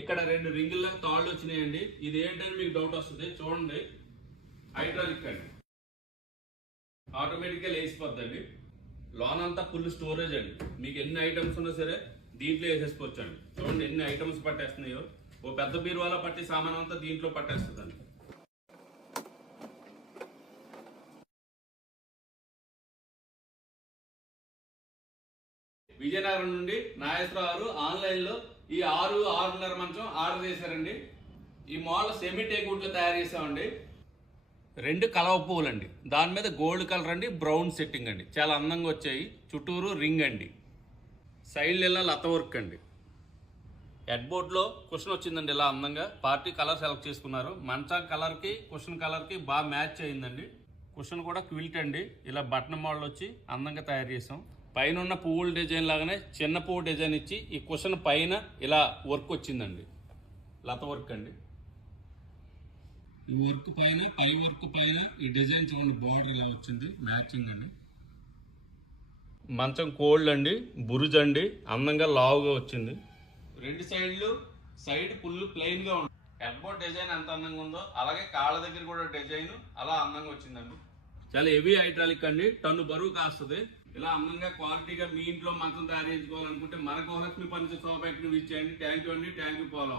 ఇక్కడ 2 రింగుల్లో తాళ్ళు వచ్చినాయండి. ఇది ఏంటని మీకు డౌట్ వస్తుంది. చూడండి, హైడ్రాలిక్ అండి, ఆటోమేటిక్గా లేచిపోద్దండి. లోన్ అంతా ఫుల్ స్టోరేజ్ అండి. మీకు ఎన్ని ఐటమ్స్ ఉన్నా సరే దీంట్లో వేసేసుకోవచ్చు అండి. చూడండి ఎన్ని ఐటమ్స్ పట్టేస్తున్నాయో. ఓ పెద్ద బీరువాలో పట్టి సామాన్ అంతా దీంట్లో పట్టేస్తుందండి. విజయనగరం నుండి నాగేశ్వరరావు ఆన్లైన్ లో ఈ 6.5 మంచం ఆర్డర్ చేశారండి. ఈ మోడల్ సెమీ టేక్ వుడ్ లో తయారు చేసామండి. 2 కలవ పువ్వులు అండి, దాని మీద గోల్డ్ కలర్ అండి, బ్రౌన్ సెట్టింగ్ అండి, చాలా అందంగా వచ్చాయి. చుట్టూరు రింగ్ అండి, సైడ్ ఇలా లత వర్క్ అండి. హెడ్ బోర్డ్ లో కుషన్ వచ్చిందండి. ఇలా అందంగా పార్టీ కలర్ సెలెక్ట్ చేసుకున్నారు. మంచం కలర్ కి కుషన్ కలర్ కి బాగా మ్యాచ్ అయిందండి. కుషన్ కూడా క్విల్ట్ అండి, ఇలా బటన్ మోడల్ వచ్చి అందంగా తయారు చేసాం. పైన ఉన్న పువ్వుల డిజైన్ లాగానే చిన్న పువ్వు డిజైన్ ఇచ్చి ఈ కుషన్ పైన ఇలా వర్క్ వచ్చిందండి, లత వర్క్ అండి. ఈ వర్క్ పైన వర్క్ పైన ఈ డిజైన్ చూడండి, బార్డర్ ఇలా వచ్చింది, మ్యాచింగ్ అండి. మంచం కోల్డ్ అండి, బురుజ్ అండి, అందంగా లావుగా వచ్చింది. 2 సైడ్లు సైడ్ ఫుల్ ప్లెయిన్ గా ఉంది. హెడ్ బోర్డ్ డిజైన్ ఎంత అందంగా ఉందో అలాగే కాళ్ళ దగ్గర కూడా డిజైన్ అలా అందంగా వచ్చిందండి. చాలా హెవీ హైడ్రాలిక్ అండి, టన్ను బరువు కాస్తుంది. ఇలా అందంగా క్వాలిటీగా మీ ఇంట్లో మంచం తయారు చేసుకోవాలనుకుంటే మన గృహలక్ష్మి ఫర్నిచర్ షాప్ ని విజిట్ చేయండి. థ్యాంక్ యూ అండి, థ్యాంక్ యూ ఫాలో.